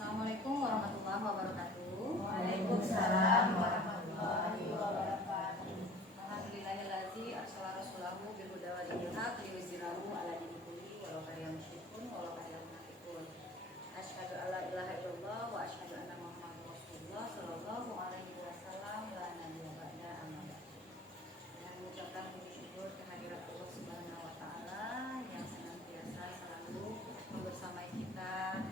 Assalamualaikum warahmatullahi wabarakatuh. Waalaikumsalam warahmatullahi wabarakatuh. Alhamdulillahillazi arsala rasulahu bil huda wa dinil haq liyuzhirahu ala dini kulli walau karihal musyrikun walau karihal munafiqun. Asyhadu an la ilaha illallah wa asyhadu anna Muhammadar Rasulullah sallallahu alaihi wasallam la nabiyya ba'da amma ba'd. Dengan mengucapkan puji syukur kehadirat Allah Subhanahu wa taala yang senantiasa selalu membersamai kita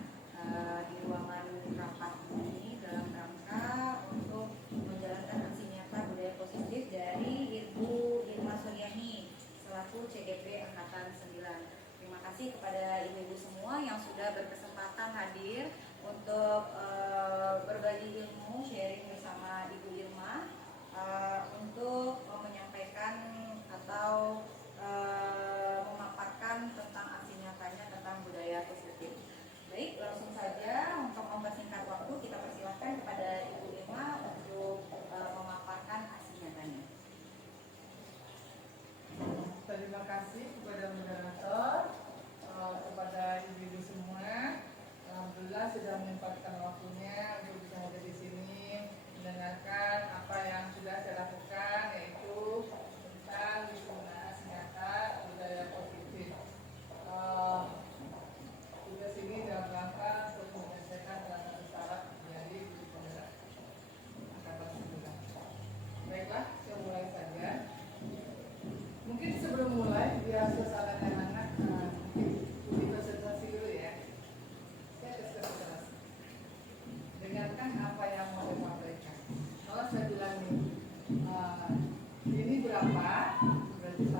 di ruangan rapat ini dalam rangka untuk menjalankan aksi nyata budaya positif dari Ibu Irma Suryani selaku CGP Angkatan 9. Terima kasih kepada ibu-ibu semua yang sudah berkesempatan hadir untuk berbagi ilmu, sharing bersama Ibu Irma untuk menyampaikan atau memaparkan tentang aksi nyatanya tentang budaya positif. Baik, langsung saja untuk mempersingkat waktu kita persilahkan kepada Ibu Irma untuk memaparkan aksi nyatanya. Terima kasih kepada moderator, kepada ibu-ibu semua. Alhamdulillah sudah menyempatkan waktunya untuk bisa hadir di sini mendengarkan apa yang sudah saya lakukan, yaitu tentang aksi nyata budaya positif. Tugas ini dalam rangka untuk menyelesaikan salah satu syarat dari budaya Angkatan 9. Baiklah, saya mulai saja. Mungkin sebelum mulai, biar suasananya hangat, mungkin presentasi dulu ya. Saya presentasi. Dengarkan apa yang mau saya sampaikan. Kalau saya bilang ini berapa, berarti 1.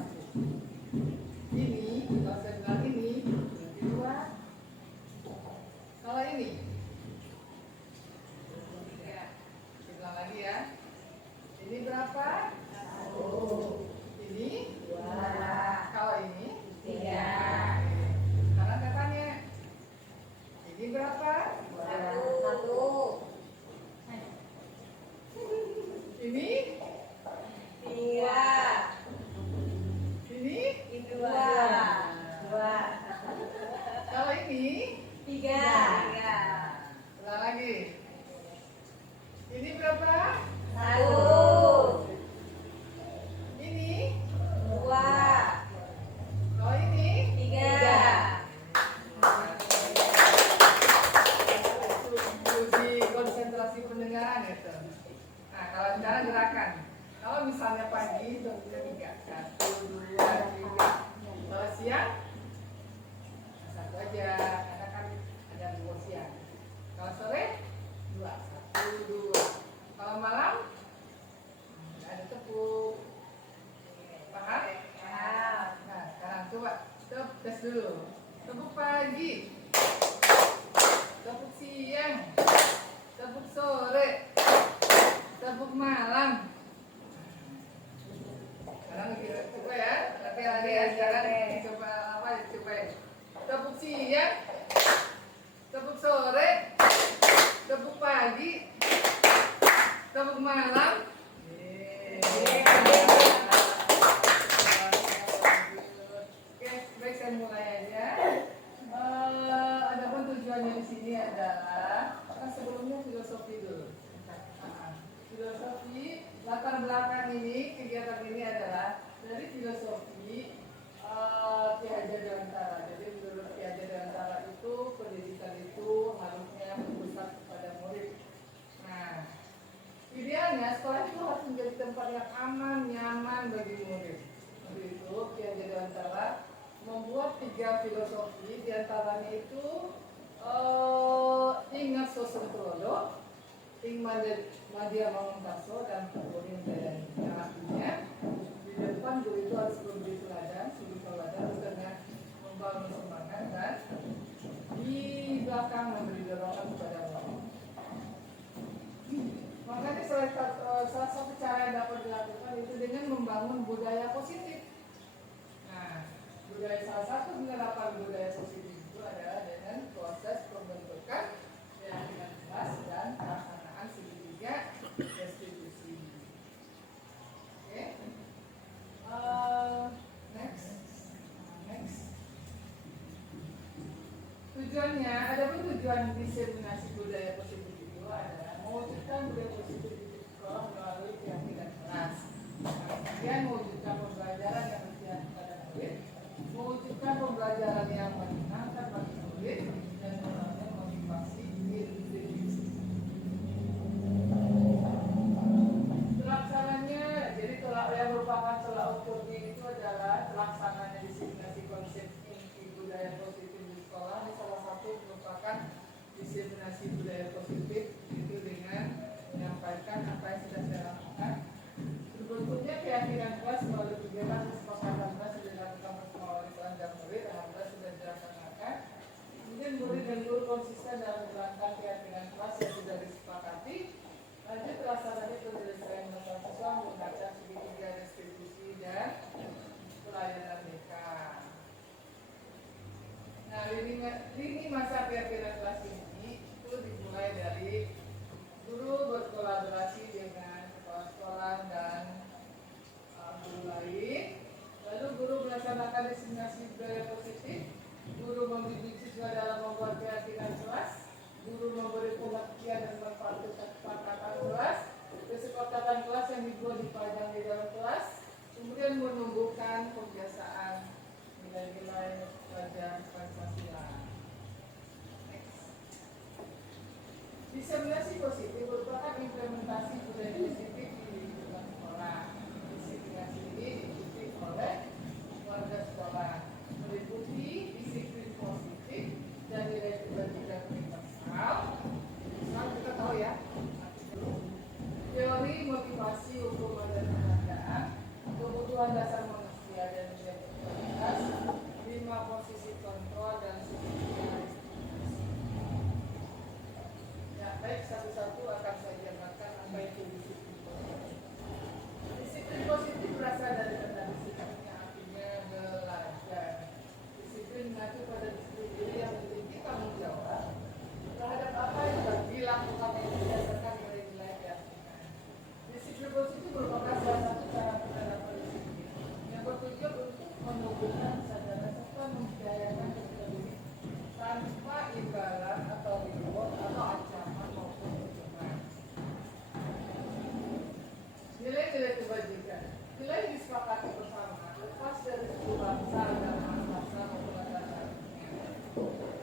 Ini, kalau saya bilang ini, berarti 2. Kalau ini 3. Saya bilang lagi ya. Ini berapa? 1. Ini 2. Kalau ini 3. Sekarang saya tanya, ini berapa? 1. Ini 3. ini 2. kalau ini 3. ulang lagi. Ini berapa? 1. Ini 2. kalau ini 3. uji konsentrasi pendengaran itu. Nah, kalau sekarang gerakan. Kalau misalnya pagi itu 3. 1, 2, 3. Kalau siang 1 aja, karena kan ada 2 siang. Kalau sore 2. 1, 2. Kalau malam ada tepuk. Paham? Nah, sekarang coba tes dulu. Tepuk pagi, tepuk siang, tepuk sore, tepuk malam. Sekarang coba ya, tapi lagi ya, sekarang coba apa? Coba mulai aja. Adapun tujuannya di sini adalah sebelumnya filosofi dulu. Filosofi latar belakang ini, kegiatan ini adalah dari filosofi Ki Hajar Dewantara. Jadi menurut Ki Hajar Dewantara itu pendidikan itu harusnya berpusat kepada murid. Nah, idealnya sekolah itu harus menjadi tempat yang aman, nyaman bagi murid. Untuk itu Ki Hajar Dewantara membuat 3 filosofi, diantaranya itu ingat Sosentrodo, Ing Madya Manguntaso, dan Puri Dayani. Yang artinya di depan guru itu harus memberi teladan, suri teladan dengan membangun semangat, dan di belakang memberi dorongan kepada murid. Makanya salah satu cara yang dapat dilakukan itu dengan membangun budaya positif. Nah, salah satu penerapan budaya positif itu adalah dengan proses pembentukan keyakinan kelas dan pelaksanaan segitiga restitusi. Oke, next. Tujuannya, adapun tujuan diseminasi budaya positif itu adalah mewujudkan budaya positif di sekolah melalui keyakinan kelas. Kemudian mewujudkan pembelajaran yang berpihak kepada murid, mewujudkan pembelajaran yang menyenangkan bagi murid, dan membangun motivasi individu. Pelaksananya, jadi yang merupakan tolak ukurnya itu adalah pelaksananya diseminasi konsep inti budaya positif di sekolah. Ini salah satu merupakan diseminasi budaya positif itu dengan menyampaikan apa yang sudah saya lakukan. Berikutnya keyakinan kelas melalui kegiatan kesepakatan kelas sudah dilakukan bersama wali kelas dan murid, alhamdulillah sudah dilaksanakan. Kemudian murid dan guru konsisten dalam menjalankan keyakinan kelas yang sudah disepakati. Lanjut pelaksanaan penyelesaian masalah siswa menggunakan segitiga restitusi dan pelayanan BK. Nah, lini masa keyakinan kelas ini itu dimulai dari guru berkolaborasi dengan kepala sekolah dan guru lain. Lalu guru melaksanakan diseminasi budaya positif. Guru membimbing siswa dalam membuat keyakinan kelas. Guru memberi pengertian dan manfaat kesepakatan kelas. Kesepakatan kelas yang dibuat dipajang di dalam kelas. Kemudian menumbuhkan kebiasaan nilai-nilai pelajaran Pancasila. Diseminasi positif merupakan implementasi budaya positif di lingkungan sekolah. Diseminasi ini diikuti oleh warga sekolah, meliputi disiplin positif dan nilai kebajikan universal. Sekarang kita tahu ya, teori motivasi hukum dan penghargaan, kebutuhan dasar manusia dan nilai kualitas, 5 posisi kontrol dan segitiga. Baik, satu-satu akan saya jabarkan apa itu disiplin positif. Disiplin positif berasal dari kata disiplin yang artinya belajar. Disiplin mengacu pada disiplin diri yang memiliki tanggung jawab terhadap apa yang dilakukan yang berdasarkan nilai-nilai keyakinan. Disiplin positif merupakan salah satu cara penerapan disiplin yang bertujuan untuk menumbuhkan kesadaran serta membiayakan kepada diri tanpa imbalan atau reward atau ancaman maupun hukuman. Nilai-nilai kebajikan. Nilai disepakati bersama lepas dari suku bangsa dan bangsa maupun agama.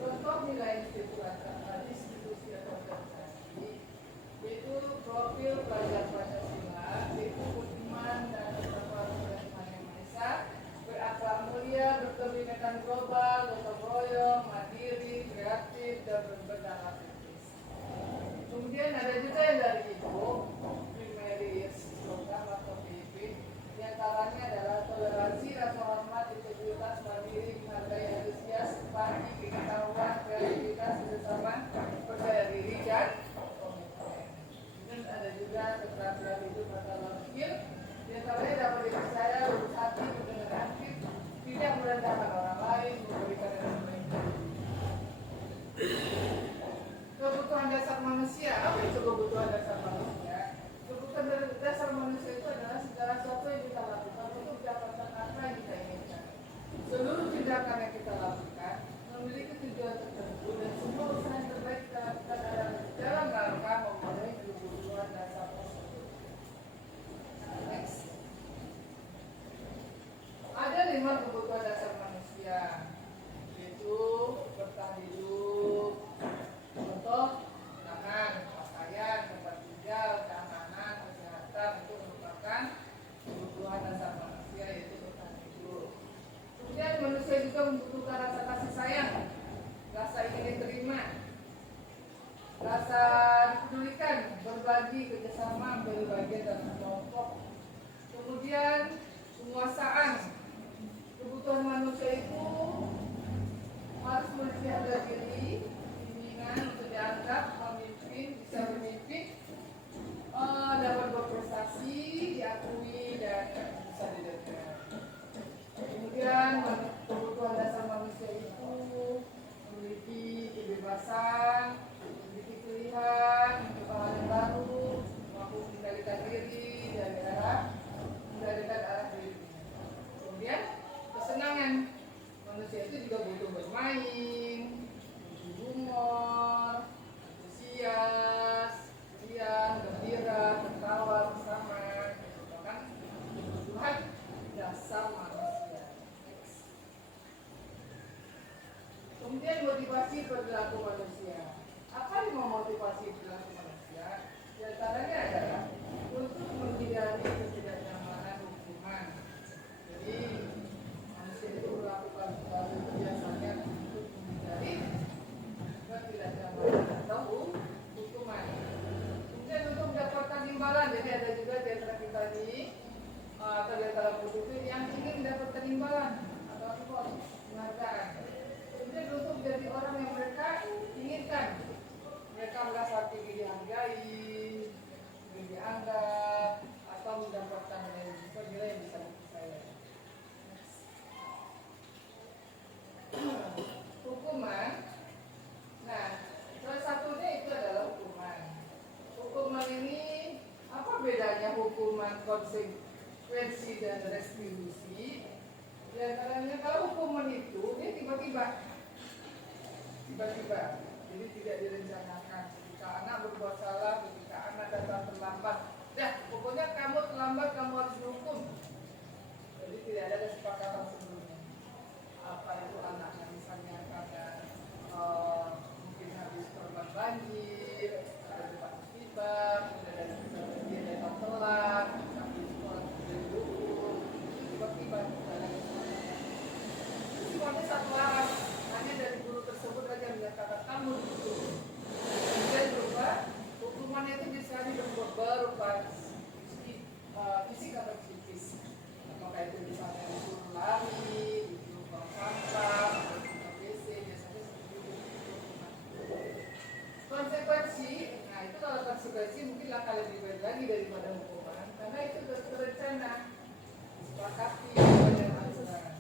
Contoh nilai institusi atau organisasi yaitu profil pelajar Pancasila, yaitu beriman dan bertakwa kepada Tuhan Yang Maha Esa, berakhlak mulia, berkebinekaan global, gotong royong, mandiri, kreatif, dan berbenah kritis. Kemudian ada juga yang dari Ibu, primary program atau PIP, diantaranya adalah toleransi, rasa hormat, integritas, mandiri, menghargai, antusias, empati, pengetahuan, kreativitas, kerjasama, percaya diri, dan komitmen. Dan ada juga keterampilan hidup atau life skill, diantaranya dapat dipercaya, lembut hati, mendengar aktif, tidak merendahkan orang lain, membutuhkan rasa kasih sayang, rasa ingin diterima, rasa dipedulikan, berbagi, kerjasama, menjadi bagian dalam kelompok. Kemudian penguasaan. Kebutuhan manusia itu harus memiliki harga diri, bimbingan untuk dianggap memimpin, bisa memimpin, dapat berprestasi, diakui dan bisa didengar. Kemudian kebutuhan dasar manusia itu memiliki kebebasan, memiliki pilihan untuk hal yang baru, mampu mengendalikan diri dan mengendalikan arah diri. Kemudian kesenangan, manusia itu juga butuh bermain, butuh humor, antusias, riang, gembira, tertawa bersama, bahkan kebutuhan dasar manusia. Kemudian motivasi perilaku manusia. Apa yang memotivasi perilaku manusia? Di antaranya adalah untuk menghindari ketidaknyamanan hukuman. Jadi manusia itu melakukan sesuatu itu biasanya untuk menghindari ketidaknyamanan atau hukuman. Kemudian untuk mendapatkan imbalan. Jadi ada juga di antara kita ini atau di antara penduduk yang ingin mendapatkan imbalan atau reward, penghargaan. Kemudian untuk menjadi orang yang mereka inginkan. Mereka merasa tinggi dihargai, tinggi dianggap, atau mendapatkan nilai yang bisa dipercaya. Hukuman. Nah, salah satunya itu adalah hukuman. Hukuman ini apa bedanya hukuman konsekuensi dan restitusi? Di antaranya kalau hukuman itu dia tiba-tiba, jadi tidak direncanakan. Ketika anak berbuat salah, ketika anak datang terlambat, pokoknya kamu terlambat, kamu harus dihukum. Jadi tidak ada kesepakatan sebelumnya. Apa itu anaknya misalnya karena mungkin habis korban banjir, ada tempat musibah, kemudian dia datang telat, sampai sekolah sudah dihukum, tiba-tiba semuanya satu arah. Hanya dari guru tersebut aja menyatakan kamu dihukum. Kemudian berubah, hukumannya itu bisa berupa fisik atau psikis. Apakah itu misalnya disuruh lari, disuruh buang sampah, disuruh WC, biasanya seperti itu. Konsekuensi, nah itu kalau konsekuensi mungkin akan lebih baik lagi daripada hukuman, karena itu sudah terencana, disepakati dengan aturan.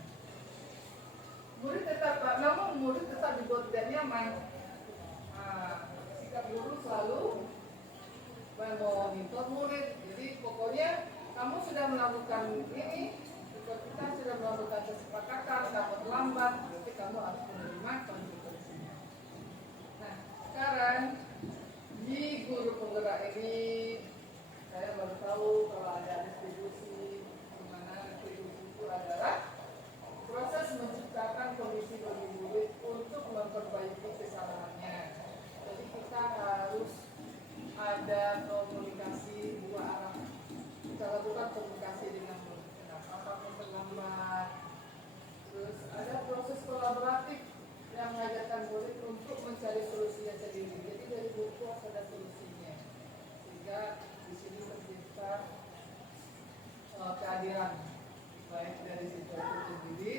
Murid tetap dibuat tidak nyaman. Sikap guru selalu memonitor murid. Jadi pokoknya kamu sudah melakukan ini, kita sudah melakukan kesepakatan, kamu terlambat, berarti kamu harus menerima konsekuensinya. Nah, sekarang di guru penggerak ini saya baru tahu kalau ada distribusi, di mana distribusi itu adalah proses menciptakan kondisi bagi murid untuk memperbaiki kesalahannya. Jadi kita harus ada komunikasi dua arah. Kita lakukan komunikasi dengan murid. Kenapa kamu terlambat? Terus ada proses kolaboratif yang mengajarkan murid untuk mencari solusinya sendiri. Jadi dari buku harus ada solusinya. Sehingga di sini tercipta kehadiran baik dari siswa itu sendiri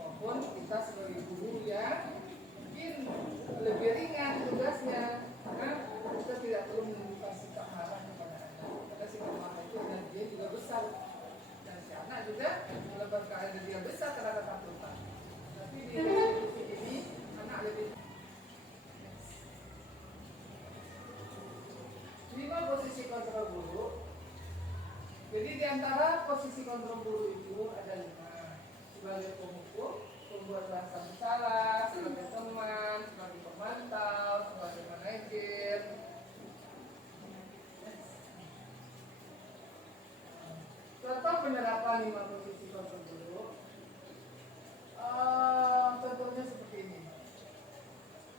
maupun kita sebagai guru yang mungkin lebih ringan tugasnya, karena kita tidak perlu menunjukkan sikap marah kepada anak, karena sikap marah itu energi juga besar dan si anak juga melebarkan energi yang besar karena ketakutan. Tapi di institusi ini anak lebih 5 posisi kontrol guru. Jadi di antara posisi kontrol guru itu ada 5. Sebagai pemukul, pembuat rasa bersalah, sebagai teman, sebagai pemantau, sebagai manajer. Contoh penerapan 5 posisi kontrol guru. Contohnya seperti ini.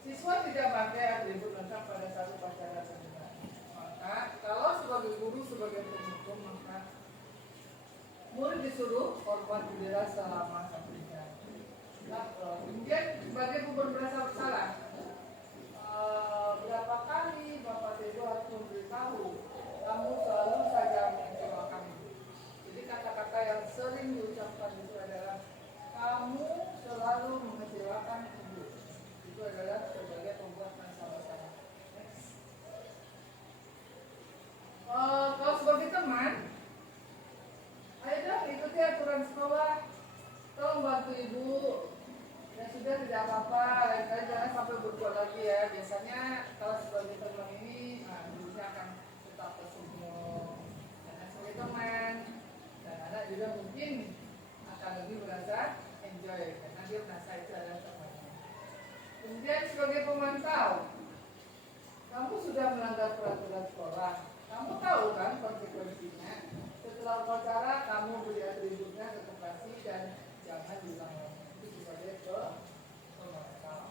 Siswa tidak pakai atribut lengkap pada satu upacara penggerak. Maka kalau sebagai guru, sebagai pemukul, maka murid disuruh hormat bendera selama 1 jam. Nah, tidak apa-apa, lain kali jangan sampai berbuat lagi ya. Biasanya kalau sebagai teman ini, dulunya akan tetap tersenyum. Karena sebagai teman, dan anak juga mungkin akan lebih merasa enjoy karena dia merasa itu adalah temannya. Kemudian sebagai pemantau, kamu sudah melanggar peraturan sekolah. Kamu tahu kan konsekuensinya. Setelah upacara, kamu beri atributnya ke lokasi dan jangan diulang lagi. Itu sebagai pemantau.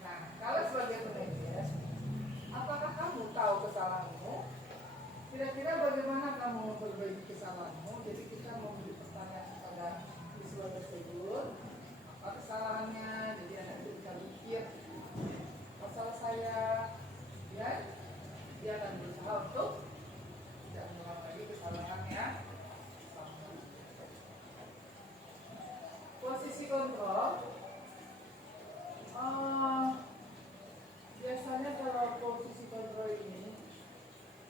Nah, kalau sebagai manajer, apakah kamu tahu kesalahanmu? Kira-kira bagaimana kamu memperbaiki kesalahanmu? Jadi kita memberi pertanyaan kepada siswa tersebut, apa kesalahannya? Jadi anak itu bisa mikir, masalah saya, ya, dia akan berusaha untuk tidak mengulang lagi kesalahannya. Posisi kontrol, biasanya kalau posisi kontrol ini,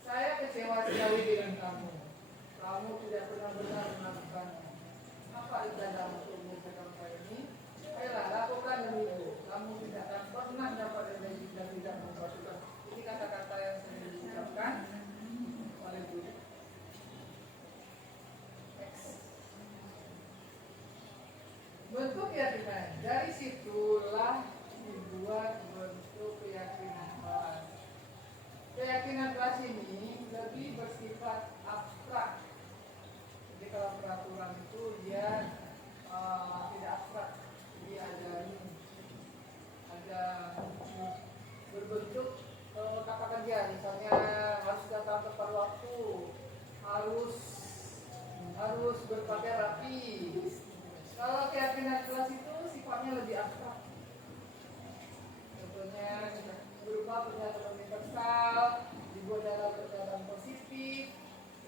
saya kecewa sekali dengan kamu. Kamu tidak pernah benar melakukannya. Apa ibadah untuk mengerjakan saya ini? Ayolah, lakukan dulu. Kamu tidak akan pernah dapat energi dan tidak membutuhkan. Ini kata-kata yang sering diucapkan oleh guru. Bentuk keyakinan. Dari situlah dibuat bentuk keyakinan kelas. Keyakinan kelas ini lebih bersifat abstrak. Jadi kalau peraturan itu dia tidak abstrak, jadi ada berbentuk kata kerja, misalnya harus datang tepat waktu, harus berpakaian rapi. Kalau keyakinan kelas itu sifatnya lebih abstrak. Contohnya berupa pernyataan universal, dibuat dalam pernyataan positif.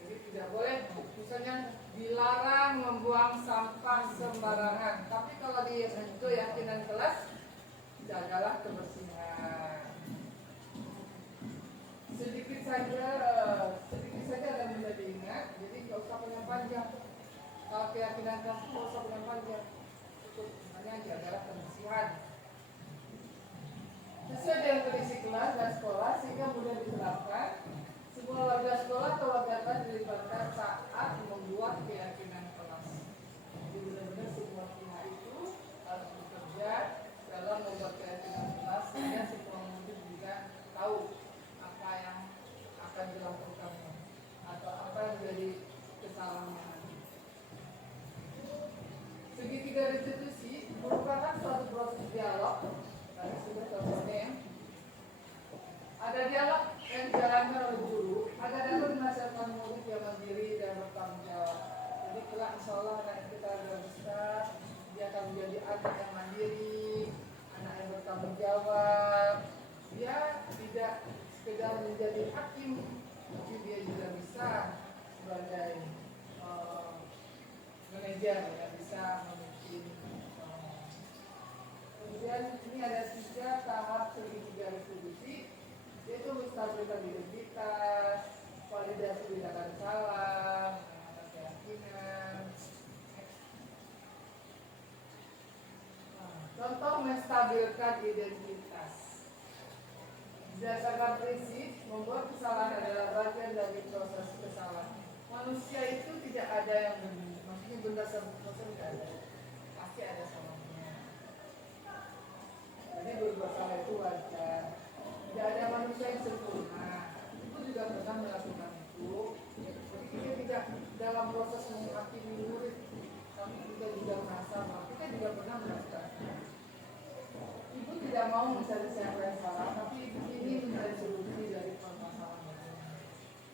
Jadi tidak boleh, misalnya dilarang membuang sampah sembarangan. Tapi kalau di keyakinan kelas, jagalah kebersihan. Sedikit saja ada mudah diingat. Jadi nggak usah panjang. Kalau keyakinan kelas itu nggak usah panjang. Cukup hanya jagalah kebersihan. Sesuai dengan kondisi kelas dan sekolah sehingga mudah diterapkan. Semua warga sekolah atau warga kelas dilibatkan saat membuat keyakinan kelas. Jadi benar-benar semua pihak itu harus bekerja dalam membuat keyakinan kelas sehingga semua murid juga tahu apa yang akan dilakukan atau apa yang menjadi kesalahannya. Segitiga restitusi merupakan suatu proses dialog. Tadi sudah contohnya. Ada dialog yang dijalankan oleh guru agar dapat menghasilkan murid yang mandiri dan bertanggung jawab. Jadi kelak insya Allah anak kita sudah besar, dia akan menjadi anak yang mandiri, anak yang bertanggung jawab. Dia tidak sekedar menjadi hakim, tapi dia juga bisa sebagai manajer yang bisa memimpin. Kemudian ini ada 3 tahap segitiga restitusi, yaitu menstabilkan identitas, validasi tindakan salah, keyakinan. Contoh menstabilkan identitas. Berdasarkan prinsip, membuat kesalahan adalah bagian dari proses kesalahan. Manusia itu tidak ada yang benar, maksudnya benda sempurna tidak ada, pasti ada salahnya. Jadi berbuat salah itu wajar. Tidak ada manusia yang sempurna. Ibu juga pernah melakukan itu. Jadi kita tidak dalam proses menghakimi murid, tapi kita juga merasa bahwa kita juga pernah melakukannya. Ibu tidak mau mencari siapa yang salah, tapi ibu ingin mencari solusi dari permasalahan.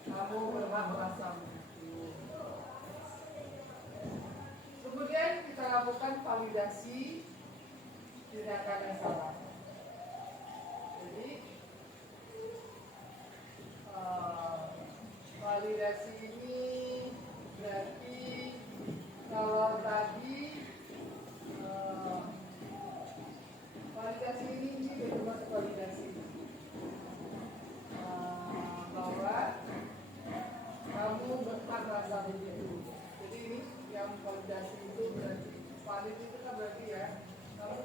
Kamu berhak merasa begitu. Kemudian kita lakukan validasi tindakan yang salah. Jadi validasi ini berarti kalau tadi validasi ini bebas validasi bahwa kamu berhak merasa begitu. Jadi ini yang validasi itu berarti valid itu kan berarti ya kamu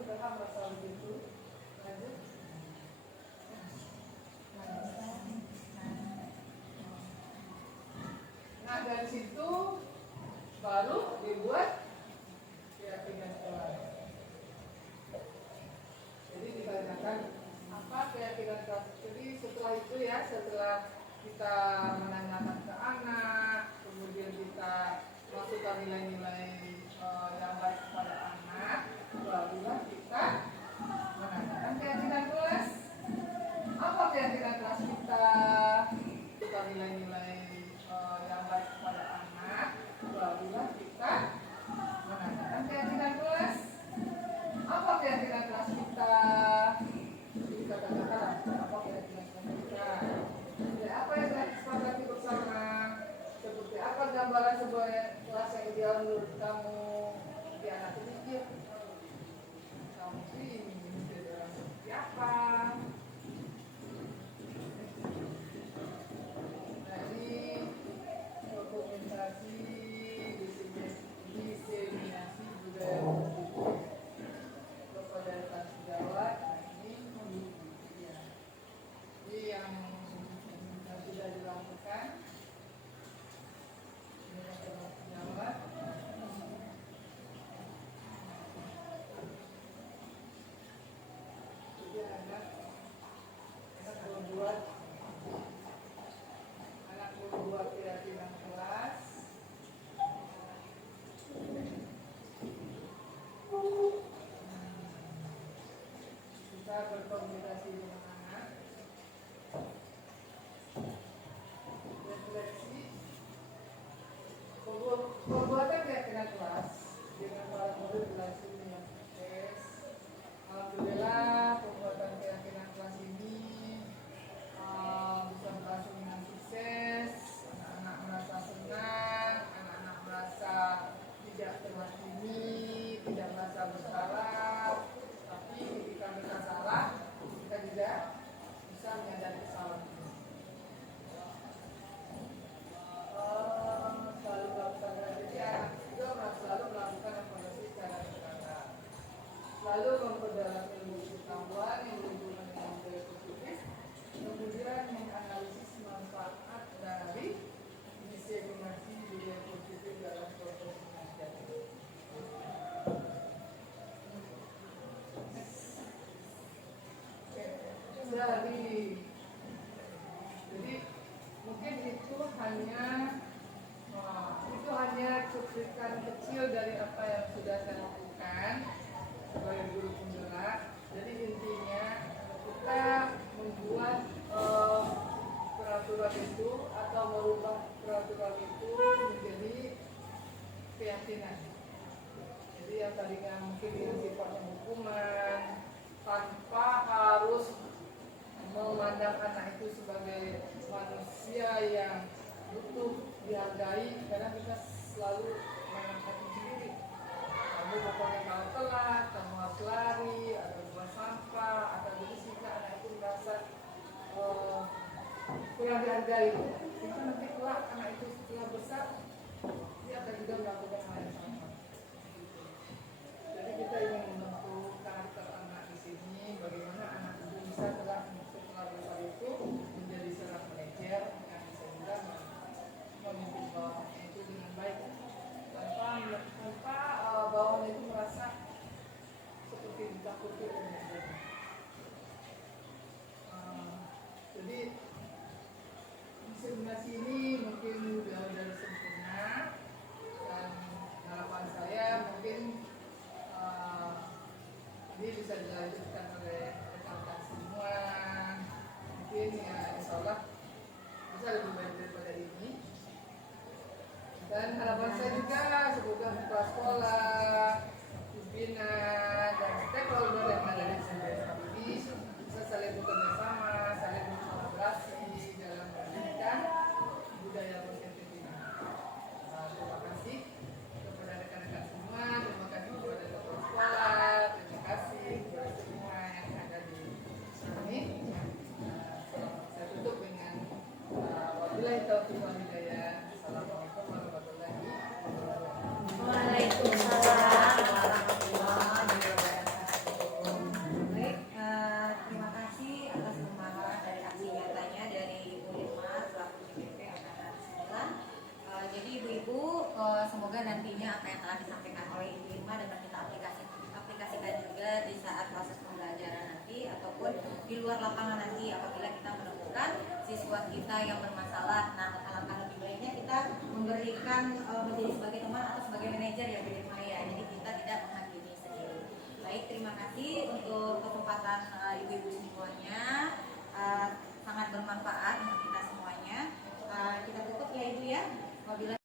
lalu memperdalam ilmu pengetahuan yang berhubungan dengan budaya positif, kemudian menganalisis manfaat dari diseminasi budaya positif dalam proses mengajar. Jadi mungkin itu hanya cuplikan kecil dari apa yang sudah saya lakukan sebagai guru penggerak. Jadi intinya kita membuat peraturan itu atau merubah peraturan itu menjadi keyakinan. Jadi yang tadinya mungkin yang sifatnya hukuman, tanpa harus memandang anak itu sebagai manusia yang butuh dihargai, karena kita selalu menangkap sendiri. Kamu pokoknya kalau telat, kamu harus lari, atau buang sampah, atau jadi sehingga anak itu merasa kurang dihargai. Itu nanti kelak anak itu setelah besar dia akan juga melakukan hal yang sama. Jadi kita ingin membentuk karakter anak di sini, bagaimana anak itu bisa setelah besar itu menjadi seorang manajer yang bisa juga memimpin bawahannya itu dengan baik, tanpa bawahannya itu merasa seperti ditakuti oleh manajer. Jadi diseminasi ini mungkin jauh dari sempurna, dan harapan saya mungkin ini bisa dilanjutkan oleh rekan-rekan semua. Mungkin ya insya Allah bisa lebih baik daripada ini. Dan harapan saya juga semoga kepala sekolah, pimpinan, dan stakeholder yang ada di sini bisa saling bekerja sama, saling berkolaborasi dalam pendidikan budaya positif ini. Terima kasih kepada rekan-rekan semua, terima kasih kepada kepala sekolah, terima kasih kepada semua yang ada di sini. Saya tutup dengan wabillahi taufiq wal hidayah. Assalamualaikum warahmatullahi wabarakatuh. Waalaikumsalam warahmatullahi wabarakatuh. Baik, terima kasih atas pemahaman dari aksi nyatanya dari Ibu Irma selaku DPP Angkatan 9. Jadi ibu-ibu, semoga nantinya apa yang telah disampaikan oleh Ibu Irma dapat kita aplikasikan juga di saat proses pembelajaran nanti ataupun di luar lapangan nanti apabila kita menemukan siswa kita yang bermasalah. Nah, alangkah lebih baiknya kita memberikan menjadi sebagai teman atau sebagai manajer ya Bu Irma ya. Jadi kita tidak menghakimi sendiri. Baik, terima kasih untuk kesempatan ibu-ibu semuanya. Sangat bermanfaat untuk kita semuanya. Kita tutup ya Ibu ya. Wabillahi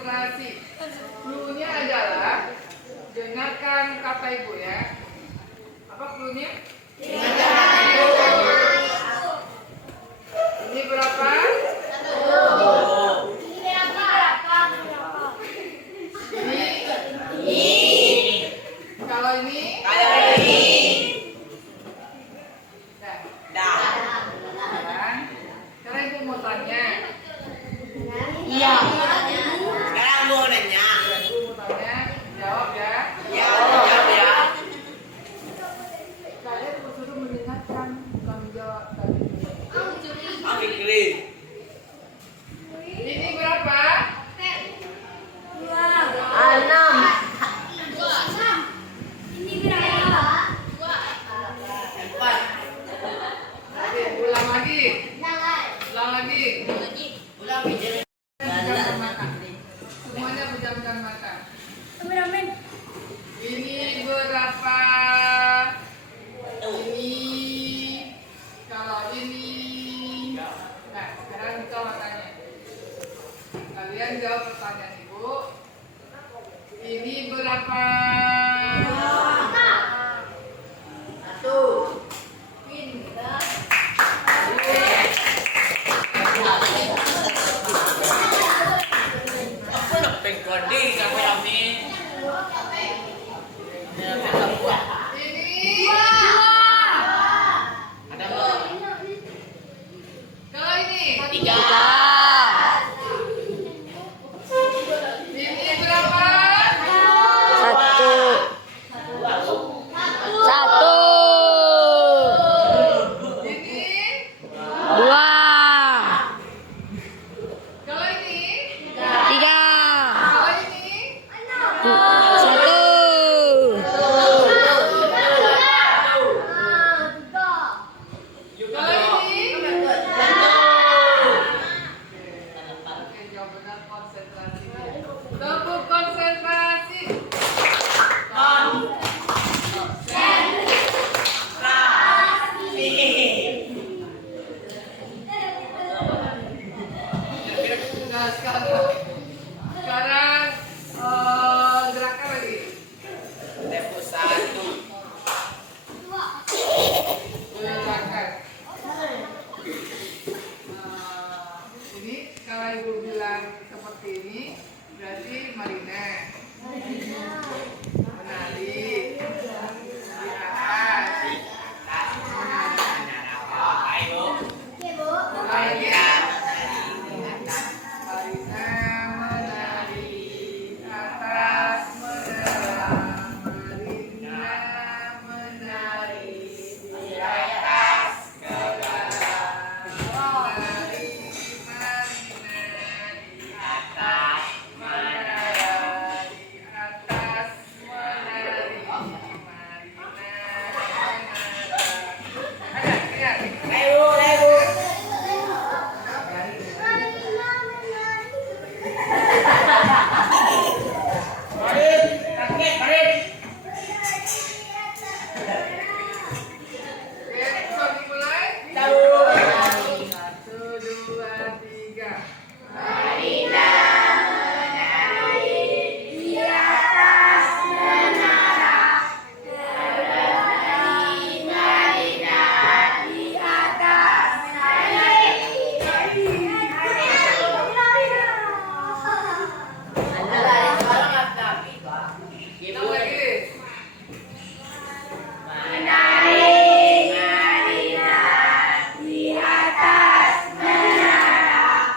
konsentrasi. Clue-nya adalah dengarkan kata ibu ya. Apa clue-nya? Ini berapa? Kalau ini? Sekarang ibu mau tanya. Iya. Ibu mau tanya, jawab ya. Kalian disuruh mendengarkan, bukan menjawab tadi. Ini berapa? 6. Oke, ulang lagi. Semuanya pejamkan mata. Ini berapa? Ini. Kalau ini. Nah, sekarang kita tanya. Kalian jawab pertanyaan ibu. Ini berapa? Ini. Kalau ini. 3. Ini berapa? 1. 1. Ini. 2. Kalau ini. 3. Kalau ini. 1. Kalau ini. Oke, jawab benar, konsentrasi. Tepuk konsentrasi. Nah, sekarang gerakan lagi. Gerakan. Ini kalau ibu bilang seperti ini, berarti Marina menari di atas. Marina menari di atas menara. Marina menari di atas menara. Menari Marina di atas menara. Di atas menari Marina menara. Ada. Oke, dimulai. 1, 2, 3. Kita lagi. Di atas menara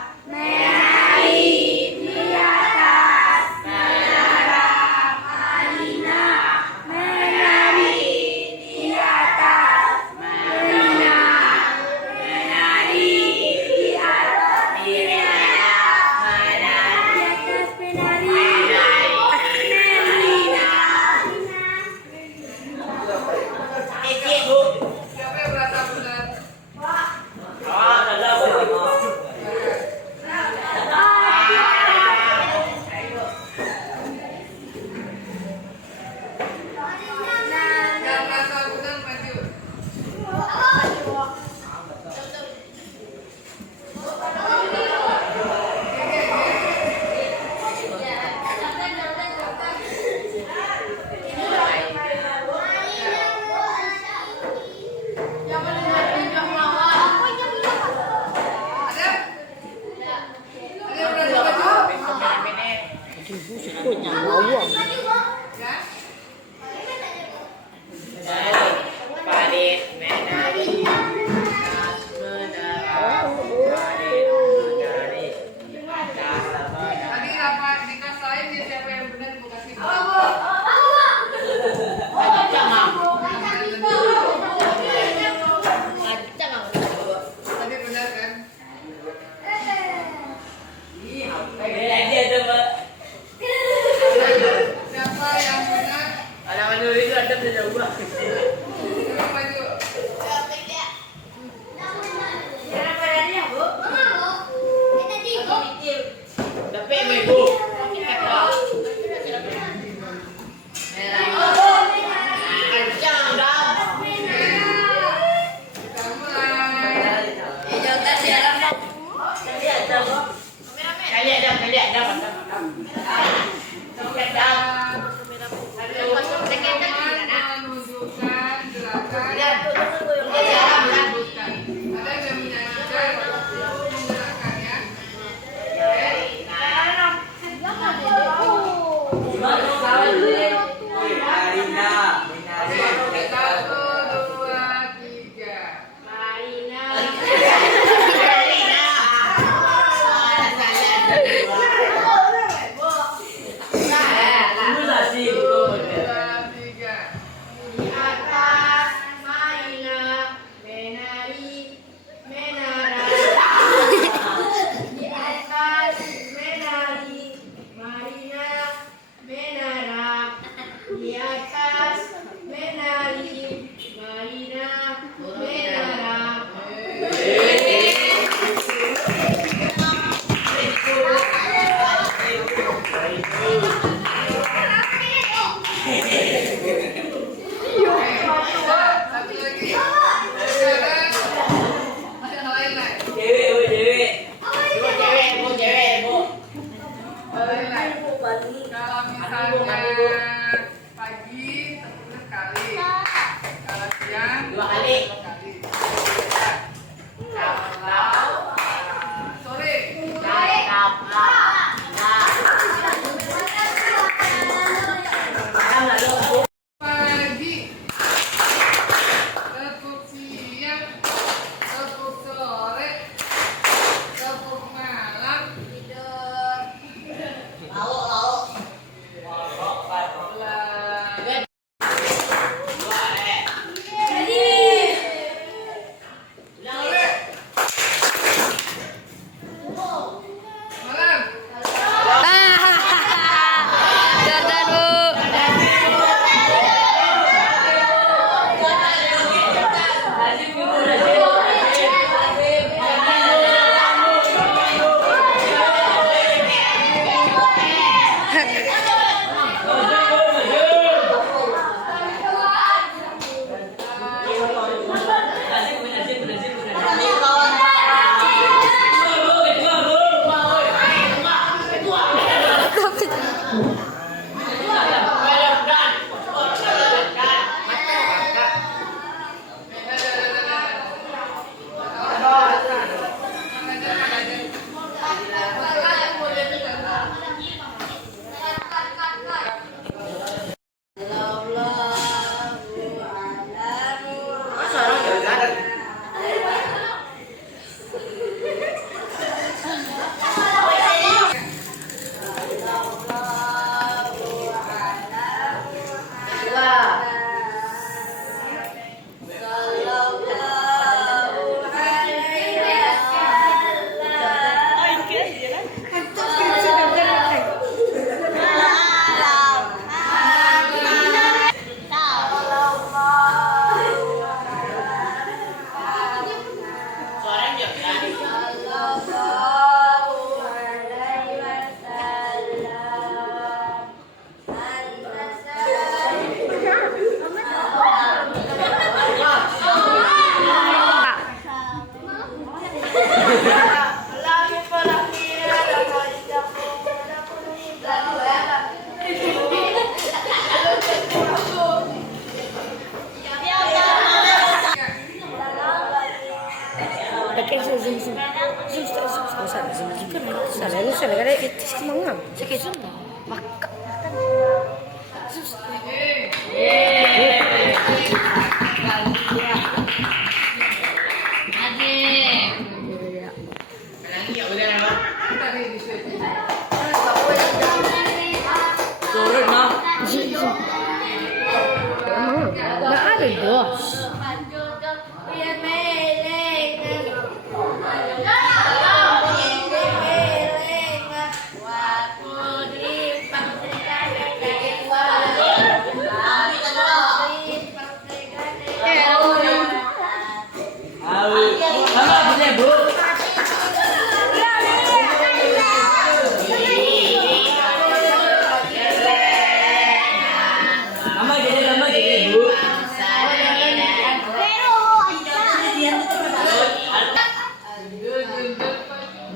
Nggak ada dos.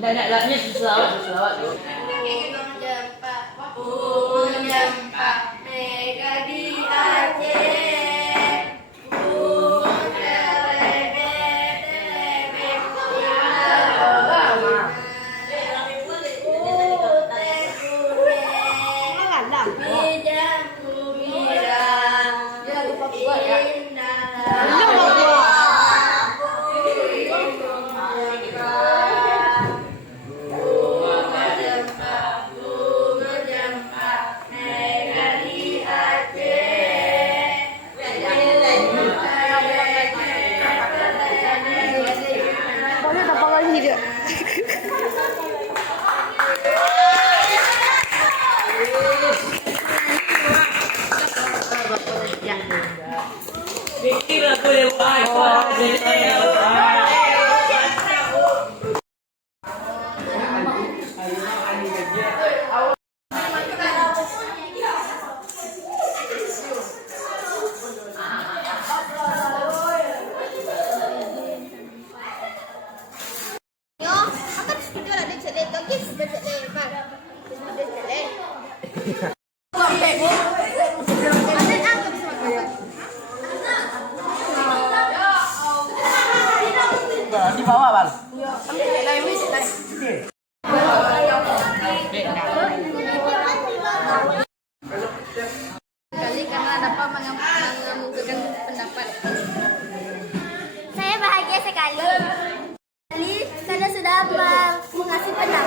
Enggak, selawat. Pokoknya apa lagi dia? Di bawah, Bang. Kali karena dapat mengemukakan pendapat. Saya bahagia sekali karena sudah mengasih pendapat.